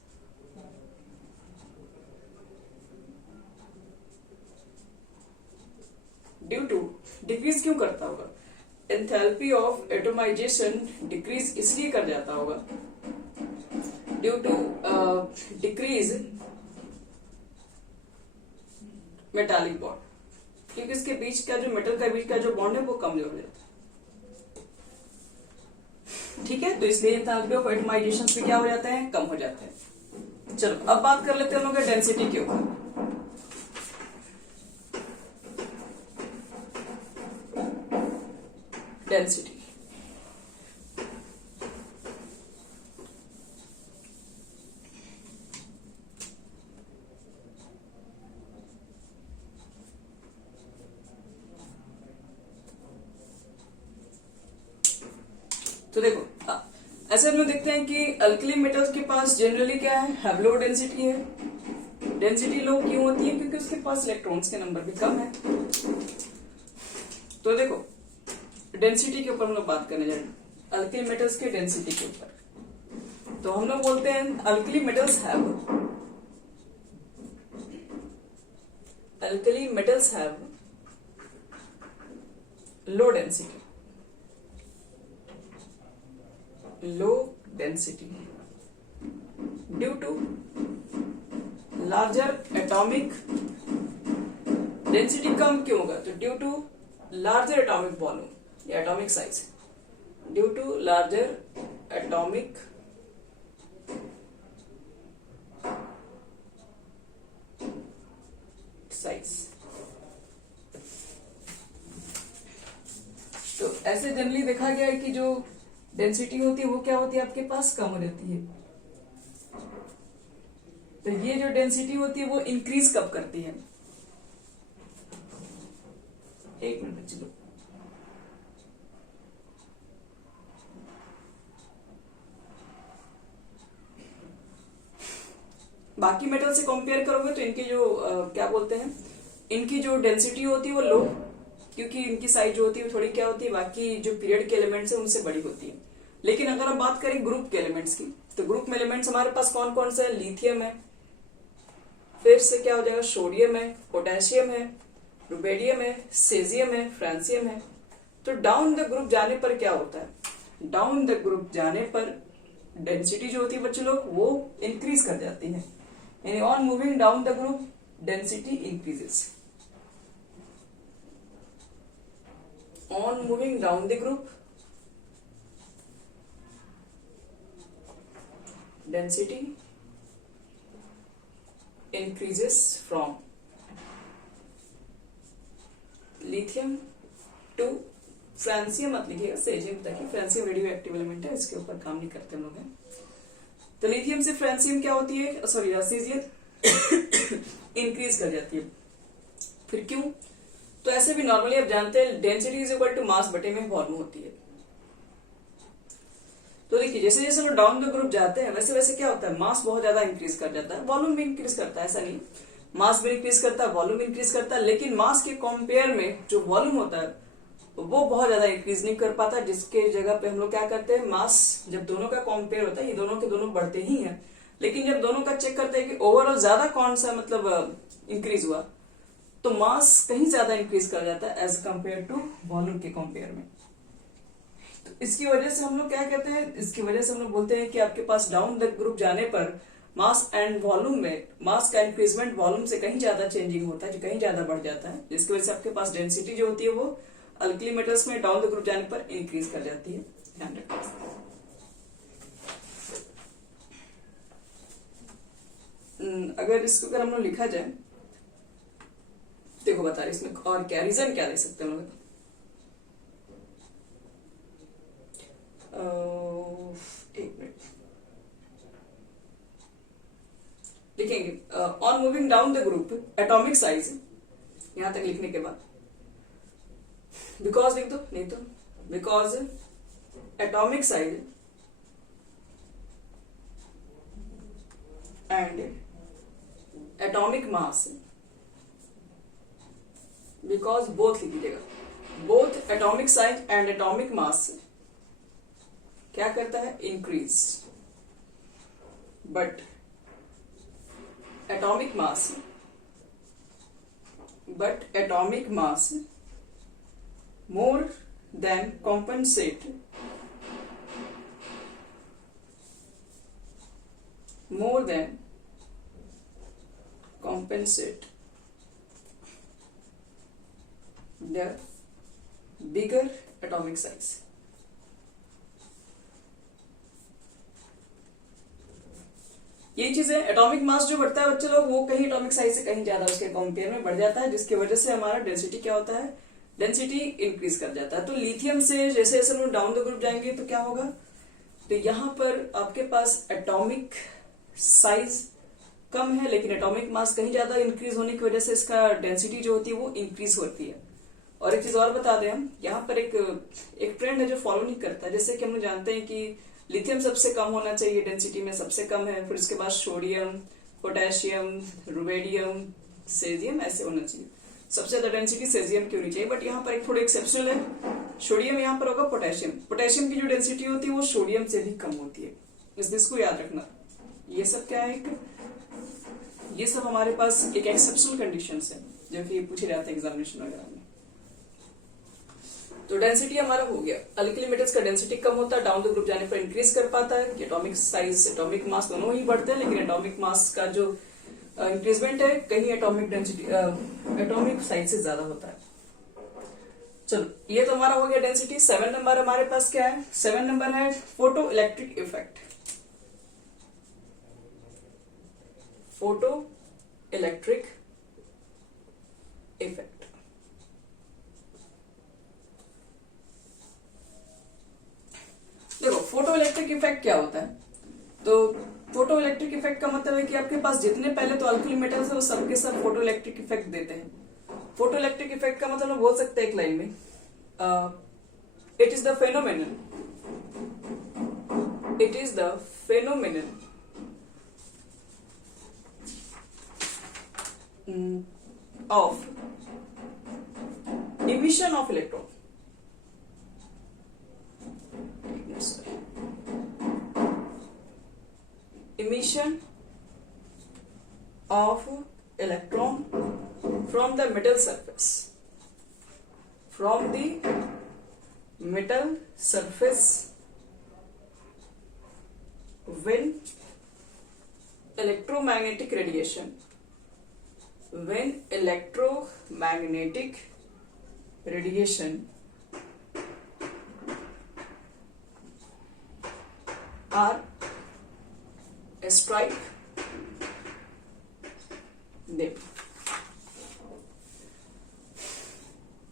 due to, decrease क्यों करता होगा, एंथैल्पी ऑफ एटमाइजेशन डिक्रीज इसलिए कर जाता होगा due to decrease metallic bond, क्योंकि इसके बीच का जो मेटल का बीच का जो बॉन्ड है वो कमजोर हो जाता है. ठीक है, तो इसलिए एंथैल्पी ऑफ एटमाइजेशन भी क्या हो जाते हैं, कम हो जाते हैं. चलो अब बात कर लेते हैं हम लोग डेंसिटी के ऊपर. डेंसिटी, तो देखो ऐसे हम लोग देखते हैं कि अल्कली मेटल्स के पास जनरली क्या है, लो डेंसिटी है. डेंसिटी लो क्यों होती है, क्योंकि उसके पास इलेक्ट्रॉन्स के नंबर भी कम है. तो देखो डेंसिटी के ऊपर हम लोग बात करने जा रहे हैं, अल्कली मेटल्स के डेंसिटी के ऊपर. तो हम लोग बोलते हैं alkali metals have low density due to larger atomic density. कम क्यों होगा? तो due to larger atomic volume या atomic size, due to larger atomic size. तो ऐसे जनरली देखा गया है कि जो डेंसिटी होती है वो क्या होती है, आपके पास कम रहती है। तो ये जो डेंसिटी होती है वो इंक्रीज कब करती है? एक मिनट चलो, बाकी मेटल से कंपेयर करोगे तो इनकी जो क्या बोलते हैं, इनकी जो डेंसिटी होती है वो लो, क्योंकि इनकी साइज जो होती है वो थोड़ी क्या होती है, बाकी जो पीरियड के एलिमेंट्स है उनसे बड़ी होती है। लेकिन अगर हम बात करें ग्रुप के एलिमेंट्स की, तो ग्रुप में एलिमेंट्स हमारे पास कौन कौन से है? लिथियम है, फिर से क्या हो जाएगा, सोडियम है, पोटेशियम है, रुबेडियम है, सेजियम है, फ्रांसियम है। तो डाउन द ग्रुप जाने पर क्या होता है? डाउन द ग्रुप जाने पर डेंसिटी जो होती है बच्चे लोग वो इंक्रीज कर जाती है, यानी on moving down the group density increases. On moving down the group density increases from lithium to francium, मत लिखिएगा, सेजियम तक ही। फ्रांसियम रेडियो एक्टिव एलिमेंट है, इसके ऊपर काम नहीं करते हम लोग हैं। तो लिथियम से फ्रांसियम क्या होती है, सॉरी सेजियम इंक्रीज कर जाती है। फिर क्यों? तो ऐसे भी नॉर्मली आप जानते हैं density is equal to mass बटे में वॉल्यूम होती है। तो देखिए जैसे जैसे हम डाउन द ग्रुप जाते हैं वैसे वैसे क्या होता है, मास बहुत ज्यादा इंक्रीज कर जाता है, वॉल्यूम भी इंक्रीज करता है, ऐसा नहीं, मास भी इंक्रीज करता है, वॉल्यूम इंक्रीज करता है। लेकिन मास के कंपेयर में जो वॉल्यूम होता है वो बहुत ज्यादा इंक्रीज नहीं कर पाता, जिसके जगह पे हम लोग क्या करते हैं, मास जब दोनों का कंपेयर होता है, ये दोनों के दोनों बढ़ते ही हैं, लेकिन जब दोनों का चेक करते हैं कि ओवरऑल ज्यादा कौन सा मतलब इंक्रीज हुआ, तो मास कहीं ज्यादा इंक्रीज कर जाता है एज कम्पेयर टू वॉल्यूम के कंपेयर में। तो इसकी वजह से हम लोग क्या कहते हैं, इसकी वजह से हम लोग बोलते हैं कि आपके पास डाउन द ग्रुप जाने पर मास एंड वॉल्यूम में मास का इंक्रीजमेंट वॉल्यूम से कहीं ज्यादा चेंजिंग होता है, जो कहीं ज्यादा बढ़ जाता है, जिसकी वजह से आपके पास डेंसिटी जो होती है वो अल्कली मेटल्स में डाउन द ग्रुप जाने पर इंक्रीज कर जाती है। ध्यान रखना। अगर इसको अगर हम लोग लिखा जाए, देखो बता रहे इसमें और क्या रीजन क्या दे सकते हैं हम लोग, एक मिनट लिखेंगे। On moving down the group atomic size, यहां तक लिखने के बाद बिकॉज लिख दो, नहीं तो because atomic size and atomic mass, because both लिख दीजिएगा, both atomic size and atomic mass क्या करता है, increase, but atomic mass more than compensate the bigger atomic size। ये चीजें एटॉमिक मास जो बढ़ता है बच्चे लोग, वो कहीं एटॉमिक साइज से कहीं ज्यादा उसके कंपेयर में बढ़ जाता है, जिसकी वजह से हमारा डेंसिटी क्या होता है, डेंसिटी इंक्रीज कर जाता है। तो लिथियम से जैसे जैसे हम डाउन द ग्रुप जाएंगे तो क्या होगा, तो यहां पर आपके पास एटॉमिक साइज कम है लेकिन एटॉमिक मास कहीं ज्यादा इंक्रीज होने की वजह से इसका डेंसिटी जो होती है वो इंक्रीज होती है। और एक चीज और बता दें हम, यहाँ पर एक ट्रेंड है जो फॉलो नहीं करता, जैसे कि हम जानते हैं कि लिथियम सबसे कम होना चाहिए, डेंसिटी में सबसे कम है, फिर उसके बाद सोडियम, पोटेशियम, रुबेडियम, सेजियम ऐसे होना चाहिए। सबसे ज्यादा डेंसिटी सेजियम की होनी चाहिए, बट यहाँ पर एक थोड़ा एक्सेप्शनल है, सोडियम यहाँ पर होगा, पोटेशियम की जो डेंसिटी होती है वो सोडियम से भी कम होती है। इसको याद रखना। ये सब क्या है, ये सब हमारे पास एक एक्सेप्शनल कंडीशंस है जो कि पूछे जाते हैं एग्जामिनेशन वगैरह में। तो डेंसिटी हमारा हो गया। अल्किली मेटल्स का डेंसिटी कम होता है, डाउन द ग्रुप जाने पर इंक्रीज कर पाता है। एटॉमिक साइज, एटॉमिक मास दोनों ही बढ़ते हैं, लेकिन एटॉमिक मास का जो इंक्रीजमेंट है कहीं एटॉमिक डेंसिटी एटॉमिक साइज से ज्यादा होता है। चलो ये तो हमारा हो गया डेंसिटी। 7 नंबर हमारे पास क्या है, 7 नंबर है photo electric effect. Photo electric effect. देखो फोटो इलेक्ट्रिक इफेक्ट क्या होता है, तो फोटो इलेक्ट्रिक इफेक्ट का मतलब है कि आपके पास जितने पहले तो अल्किली मेटल्स है वो सबके सब फोटो इलेक्ट्रिक इफेक्ट देते हैं। फोटो इलेक्ट्रिक इफेक्ट का मतलब बोल सकते हैं एक लाइन में, it is the phenomenon, it is the phenomenon of emission of electron, emission of electron from the metal surface, from the metal surface when electromagnetic radiation, when electromagnetic radiation are strike them।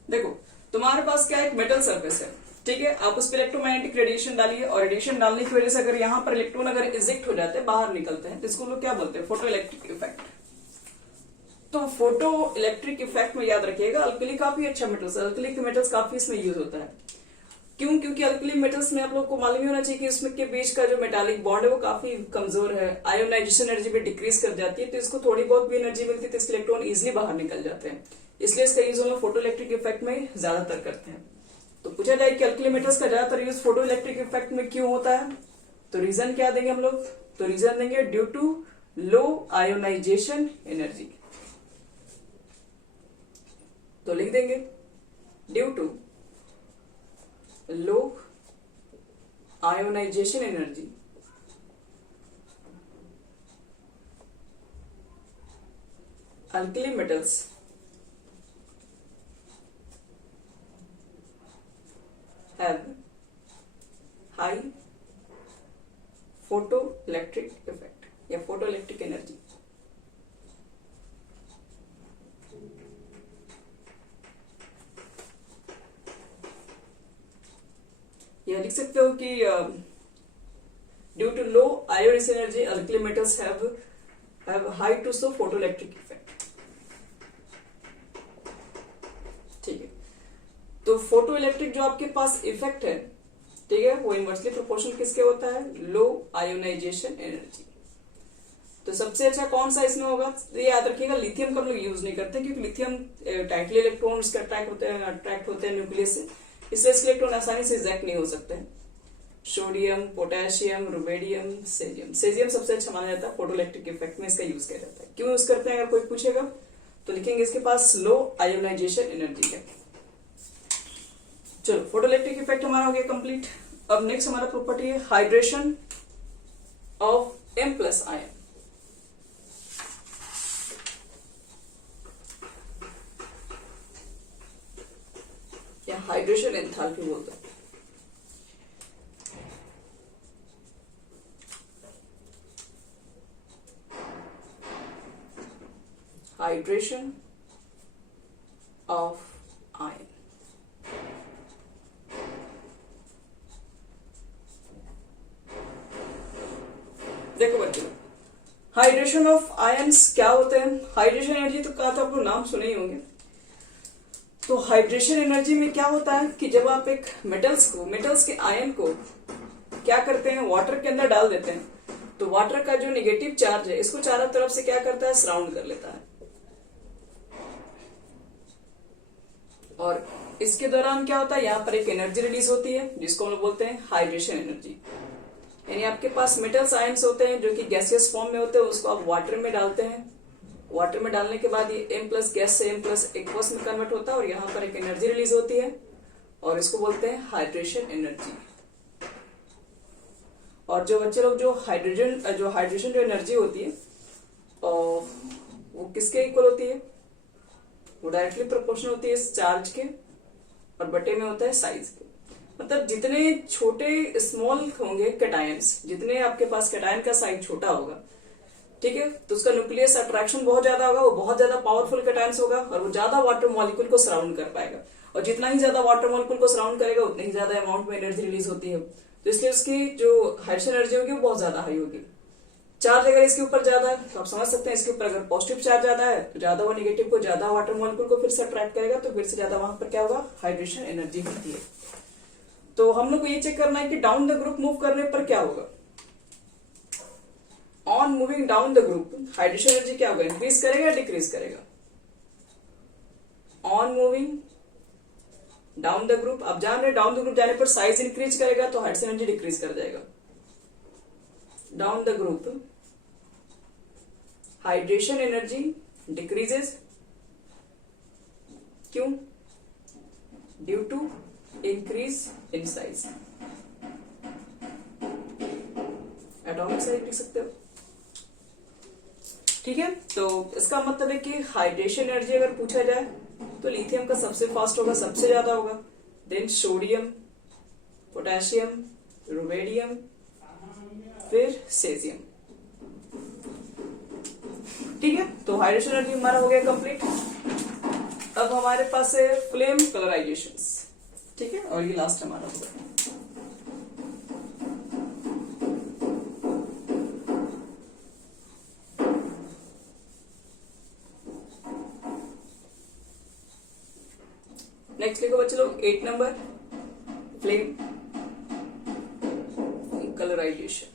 देखो तुम्हारे पास क्या एक मेटल सरफेस है, ठीक है, आप उस पर इलेक्ट्रोमैग्नेटिक रेडिएशन डालिए और रेडिएशन डालने की वजह से अगर यहां पर इलेक्ट्रॉन अगर इजेक्ट हो जाते हैं, बाहर निकलते हैं, तो इसको लोग क्या बोलते हैं, फोटो इलेक्ट्रिक इफेक्ट। तो फोटो इलेक्ट्रिक इफेक्ट में याद रखिएगा अल्कली काफी अच्छा मेटल्स है, अल्कली मेटल्स काफी इसमें यूज होता है। क्यों? क्योंकि अल्कली मेटल्स में आप लोग को मालूम ही होना चाहिए कि उसमें के बीच का जो मेटालिक बॉन्ड है वो काफी कमजोर है, आयोनाइजेशन एनर्जी भी डिक्रीज कर जाती है, तो इसको थोड़ी बहुत भी एनर्जी मिलती है तो इसके इलेक्ट्रॉन इजिली बाहर निकल जाते हैं, इसलिए इसका यूज हम लोग फोटो इलेक्ट्रिक इफेक्ट में ज्यादातर करते हैं। तो पूछा जाए कि अल्कली मेटल्स का ज्यादातर यूज फोटो इलेक्ट्रिक इफेक्ट में क्यों होता है, तो रीजन क्या देंगे हम लोग, तो रीजन देंगे due to low ionisation energy. तो लिख देंगे due to low ionisation energy alkali metals have high photoelectric effect या photoelectric energy। या लिख सकते हो कि due to low ionisation energy alkali metals have high to show photoelectric effect. ठीक है, तो फोटो इलेक्ट्रिक जो आपके पास इफेक्ट है, ठीक है, वो इनवर्सली प्रोपोर्शनल किसके होता है, लो आयोनाइजेशन एनर्जी। तो सबसे अच्छा कौन सा इसमें होगा, तो ये याद रखिएगा लिथियम का हम लोग यूज नहीं करते क्योंकि लिथियम टाइटली इलेक्ट्रॉन्स अट्रैक्ट होते हैं न्यूक्लियस से, इसलिए इसके इलेक्ट्रॉन आसानी से इजेक्ट नहीं हो सकते हैं। सोडियम, पोटेशियम, रुबेडियम, सेजियम, सेजियम सबसे अच्छा माना जाता है फोटो इलेक्ट्रिक इफेक्ट में, इसका यूज किया जाता है। क्यों यूज करते हैं अगर कोई पूछेगा तो लिखेंगे इसके पास लो आयोनाइजेशन एनर्जी है। चलो फोटोइलेक्ट्रिक इफेक्ट हमारा हो गया कंप्लीट। अब नेक्स्ट हमारा प्रॉपर्टी है hydration of M plus ion. या हाइड्रेशन एंथैल्पी बोलते हैं। Hydration of ion. देखो बच्चों, हाइड्रेशन ऑफ आयंस क्या होते हैं, हाइड्रेशन एनर्जी तो कहा था आप लोग नाम सुने ही होंगे। तो हाइड्रेशन एनर्जी में क्या होता है कि जब आप एक मेटल्स के आयन को क्या करते हैं, वाटर के अंदर डाल देते हैं, तो वाटर का जो नेगेटिव चार्ज है इसको चारों तरफ से क्या करता है, सराउंड कर लेता है, और इसके दौरान क्या होता है, यहाँ पर एक एनर्जी रिलीज होती है जिसको हम लोग बोलते हैं हाइड्रेशन एनर्जी। यानी आपके पास मेटल्स आयंस होते हैं जो कि गैसियस फॉर्म में होते हैं, उसको आप वाटर में डालते हैं। वाटर में डालने के बाद ये M प्लस गैस से M प्लस एक्वस में कन्वर्ट होता है और यहाँ पर एक एनर्जी रिलीज होती है और इसको बोलते हैं हाइड्रेशन एनर्जी। और जो बच्चे लोग जो हाइड्रेशन जो एनर्जी होती है वो किसके इक्वल होती है? वो डायरेक्टली प्रोपोर्शनल होती है इस चार्ज के और बटे में होता है साइज के। मतलब जितने छोटे स्मॉल होंगे कैटायंस, जितने आपके पास कैटायन का साइज छोटा होगा, ठीक है, तो उसका न्यूक्लियस अट्रैक्शन बहुत ज्यादा होगा, वो बहुत ज्यादा पावरफुल कैटायंस होगा और वो ज्यादा वाटर मॉलिक्यूल को सराउंड कर पाएगा। और जितना ही ज्यादा वाटर मॉलिक्यूल को सराउंड करेगा उतनी ही ज्यादा अमाउंट में एनर्जी रिलीज होती है। तो इसलिए उसकी जो हाइड्रेशन एनर्जी होगी वो बहुत ज्यादा हाई होगी। चार्ज अगर इसके ऊपर ज्यादा है तो आप समझ सकते हैं, इसके ऊपर अगर पॉजिटिव चार्ज ज्यादा है तो ज्यादा वो नेगेटिव को, ज्यादा वाटर मॉलिक्यूल को फिर से अट्रैक्ट करेगा, तो फिर से ज्यादा वहां पर क्या होगा? हाइड्रेशन एनर्जी होती है। तो हम लोग को ये चेक करना है कि डाउन द ग्रुप मूव करने पर क्या होगा। On moving down the group hydration energy क्या होगा? इंक्रीज करेगा या डिक्रीज करेगा? On moving down the group, आप जान रहे डाउन द ग्रुप जाने पर साइज इंक्रीज करेगा तो हाइड्रेशन एनर्जी डिक्रीज कर जाएगा। Down the group hydration energy decreases, क्यों? Due to increase in size. Atomic size लिख सकते हो, ठीक है। तो इसका मतलब है कि हाइड्रेशन एनर्जी अगर पूछा जाए तो लिथियम का सबसे फास्ट होगा, सबसे ज्यादा होगा, देन सोडियम, पोटेशियम, रुबेडियम, फिर सेजियम, ठीक है। तो हाइड्रेशन एनर्जी हमारा हो गया कंप्लीट। अब हमारे पास है फ्लेम कलराइजेशंस, ठीक है, और ये लास्ट हमारा होगा। नेक्स्ट लिखो बच्चे लोग 8 नंबर, फ्लेम कलराइजेशन।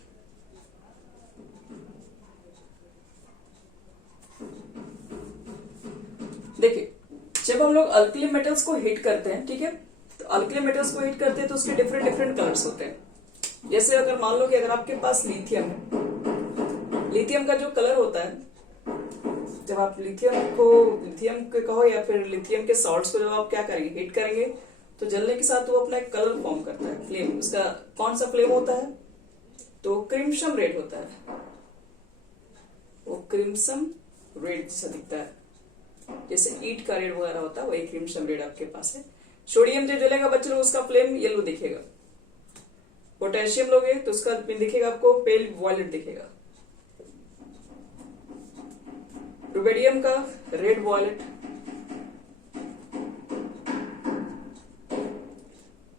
देखिए, जब हम लोग अल्कली मेटल्स को हीट करते हैं, ठीक है, तो अल्कली मेटल्स को हीट करते हैं तो उसके डिफरेंट डिफरेंट कलर्स होते हैं। जैसे अगर मान लो कि अगर आपके पास लिथियम है, लिथियम का जो कलर होता है, जब आप लिथियम के कहो या फिर लिथियम के सॉल्ट्स को जब आप क्या करेंगे, हीट करेंगे, तो जलने के साथ वो अपना एक कलर फॉर्म करता है, फ्लेम। उसका कौन सा फ्लेम होता है? तो क्रिम्सन रेड होता है, वो क्रिम्सन रेड जैसा दिखता है, जैसे ईट का रेड वगैरह होता है, वही क्रिम्सन रेड आपके पास है। सोडियम जो जलेगा बच्चे लोग उसका फ्लेम येलो दिखेगा। पोटेशियम लोगे तो उसका दिखेगा आपको पेल वॉयलेट दिखेगा। रुबेडियम का रेड वॉयलेट,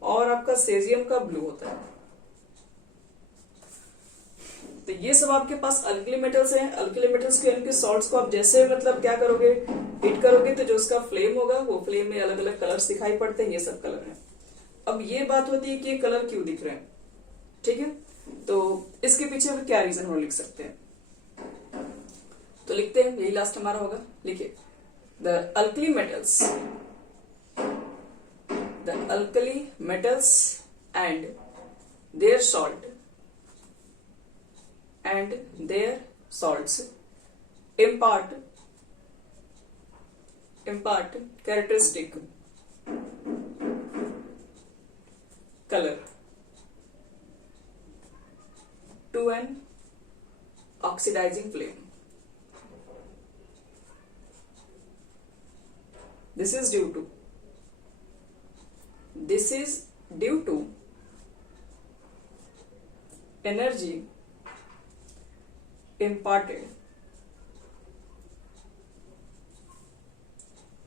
और आपका सेजियम का ब्लू होता है। तो ये सब आपके पास अल्कली मेटल्स हैं। अल्कली मेटल्स के इनके सॉल्ट्स को आप जैसे मतलब क्या करोगे, हीट करोगे, तो जो उसका फ्लेम होगा वो फ्लेम में अलग अलग कलर्स दिखाई पड़ते हैं। ये सब कलर हैं। अब ये बात होती है कि ये कलर क्यों दिख रहे हैं, ठीक है, तो इसके पीछे हम क्या रीजन हम लिख सकते हैं, तो लिखते हैं, यही लास्ट हमारा होगा। लिखिए, the alkali metals and their salts impart characteristic color to an oxidizing flame. This is due to energy imparted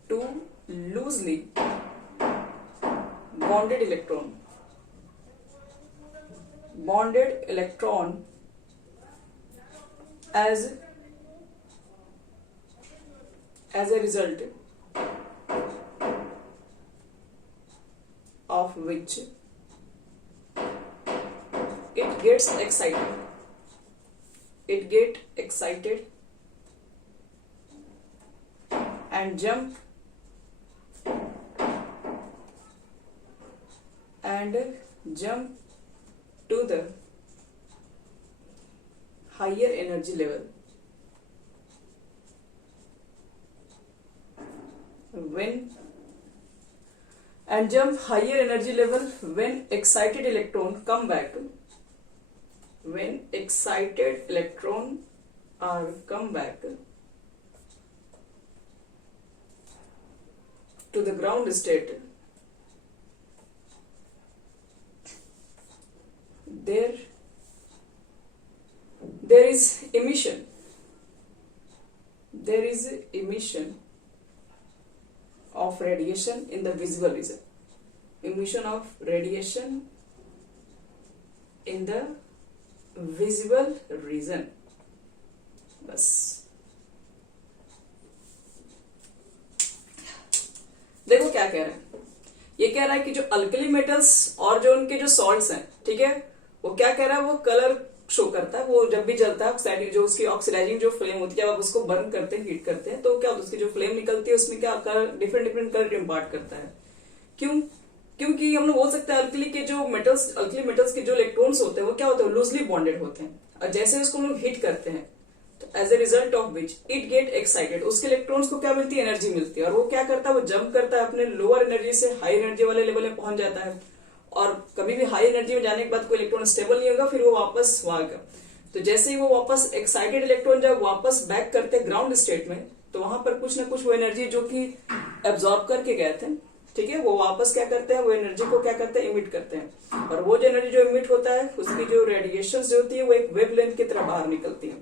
to loosely bonded electron as a result of which it gets excited and jump to the higher energy level, when and jump higher energy level when excited electron come back, when excited electron are come back to the ground state, there is emission, of radiation in the visible region, emission of radiation in the visible region. बस देखो क्या कह रहा है, ये कह रहा है कि जो अल्कली मेटल्स और जो उनके जो सॉल्ट्स हैं, ठीक है, वो क्या कह रहा है, वो कलर शो करता है, वो जब भी जलता है ऑक्साइड, जो उसकी ऑक्सीडाइजिंग जो फ्लेम होती है, जब आप उसको बर्न करते हैं, हीट करते हैं, तो क्या होता है, उसकी जो फ्लेम निकलती है उसमें क्या colour, different different colour impart करता है। क्यों? क्योंकि हम लोग बोल सकते हैं अल्कली के जो मेटल्स, अल्कली मेटल्स के जो इलेक्ट्रॉन्स होते हैं वो क्या होते हैं, लूजली बॉन्डेड होते हैं, और जैसे उसको हम लोग हीट करते हैं तो as a result of which it get excited, उसके इलेक्ट्रॉन्स को क्या मिलती है, एनर्जी मिलती है, और वो क्या करता है, वो जंप करता है, अपने लोअर एनर्जी से हाई एनर्जी वाले लेवल में पहुंच जाता है, और कभी भी हाई एनर्जी में जाने के बाद कोई इलेक्ट्रॉन स्टेबल नहीं होगा, फिर वो वापस वहां का, तो जैसे ही वो वापस एक्साइटेड इलेक्ट्रॉन जब वापस बैक करते हैं ग्राउंड स्टेट में, तो वहां पर कुछ ना कुछ वो एनर्जी जो कि एब्जॉर्ब करके गए थे, ठीक है, वो वापस क्या करते हैं, वो एनर्जी को क्या करते हैं, इमिट करते हैं, और वो जो एनर्जी जो इमिट होता है उसकी जो रेडिएशन जो होती है वो एक वेवलेंथ की तरह बाहर निकलती है,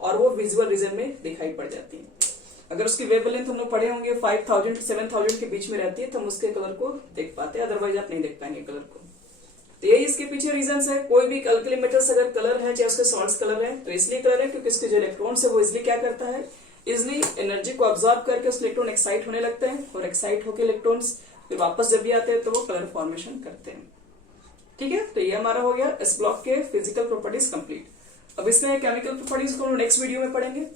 और वो विजुअल रीजन में दिखाई पड़ जाती है। अगर उसकी वेवलेंथ हम लोग पढ़े होंगे 5000 से 7000 के बीच में रहती है तो हम उसके कलर को देख पाते हैं, अदरवाइज आप नहीं देख पाएंगे कलर को। तो यही इसके पीछे रीजंस है। कोई भी अल्कली मेटल्स अगर कलर है, चाहे उसके सॉल्ट्स कलर है, तो इसलिए कलर है क्योंकि इसके जो इलेक्ट्रॉन्स है वो इजिली क्या करता है, इजिली एनर्जी को ऑब्जॉर्ब करके उस इलेक्ट्रॉन एक्साइट होने लगते हैं, और एक्साइट होकर इलेक्ट्रॉन्स फिर वापस जब भी आते हैं तो वो कलर फॉर्मेशन करते हैं। ठीक है, तो ये हमारा हो गया इस ब्लॉक के फिजिकल प्रॉपर्टीज कंप्लीट। अब इसमें केमिकल प्रॉपर्टीज को हम नेक्स्ट वीडियो में पढ़ेंगे।